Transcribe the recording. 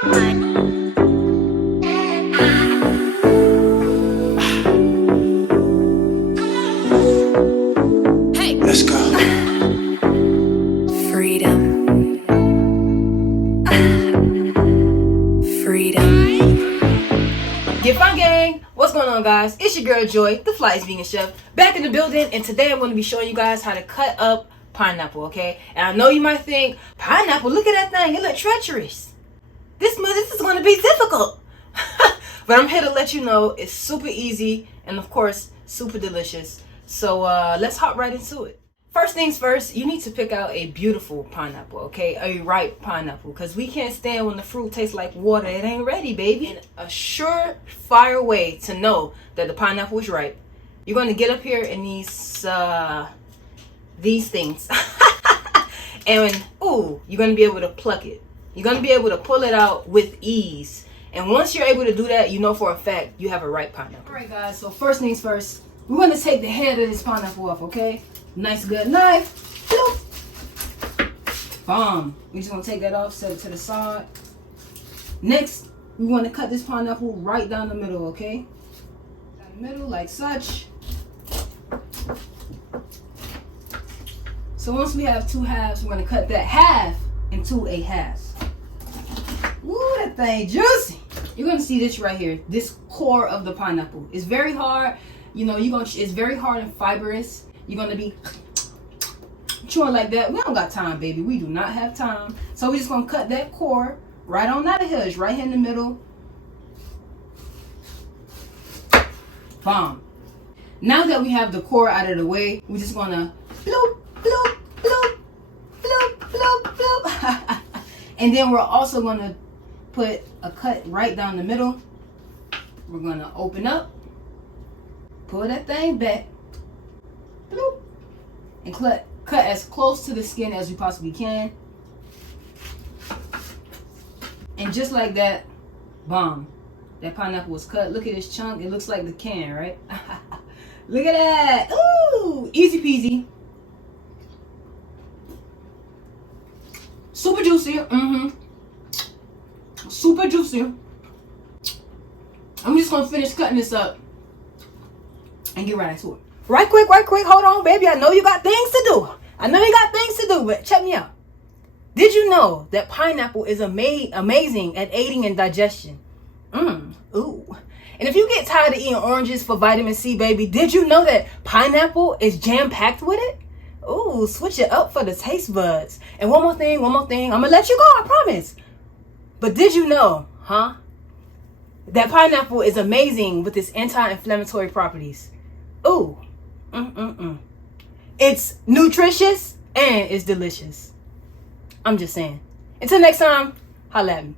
Let's go. Freedom. Freedom. Get fun, gang! What's going on, guys? It's your girl Joy, the Flyest Vegan Chef, back in the building, and today I'm going to be showing you guys how to cut up pineapple, okay? And I know you might think, pineapple, look at that thing, it looks treacherous. This is going to be difficult. But I'm here to let you know it's super easy and, of course, super delicious. So let's hop right into it. First things first, you need to pick out a beautiful pineapple, okay? A ripe pineapple, because we can't stand when the fruit tastes like water. It ain't ready, baby. And a surefire way to know that the pineapple is ripe, you're going to get up here in these things. And, ooh, you're going to be able to pluck it. You're going to be able to pull it out with ease. And once you're able to do that, you know for a fact you have a ripe pineapple. All right, guys, so first things first, we're going to take the head of this pineapple off, okay? Nice good knife. Bloop. Bomb. We're just going to take that off, set it to the side. Next, we want to cut this pineapple right down the middle, okay? Down the middle, like such. So once we have two halves, we're going to cut that half into a half. Ooh, that thing juicy. You're going to see this right here. This core of the pineapple. It's very hard. You know, it's very hard and fibrous. You're going to be chewing like that. We don't got time, baby. We do not have time. So we're just going to cut that core right on out of here. It's right here in the middle. Bomb. Now that we have the core out of the way, we're just going to bloop, bloop, bloop, bloop, bloop, bloop. And then we're also going to put a cut right down the middle. We're going to open up, pull that thing back, bloop, and cut as close to the skin as we possibly can. And just like that, bomb. That pineapple was cut. Look at this chunk. It looks like the can, right? Look at that. Ooh, easy peasy. Super juicy. Super juicy. I'm just gonna finish cutting this up and get right into it. Right quick. Hold on, baby. I know you got things to do. But check me out. Did you know that pineapple is amazing at aiding in digestion? Ooh. And if you get tired of eating oranges for vitamin C, baby, did you know that pineapple is jam-packed with it? Ooh, switch it up for the taste buds. And one more thing. I'm gonna let you go, I promise. But did you know, that pineapple is amazing with its anti-inflammatory properties? Ooh. It's nutritious and it's delicious. I'm just saying. Until next time, holla at me.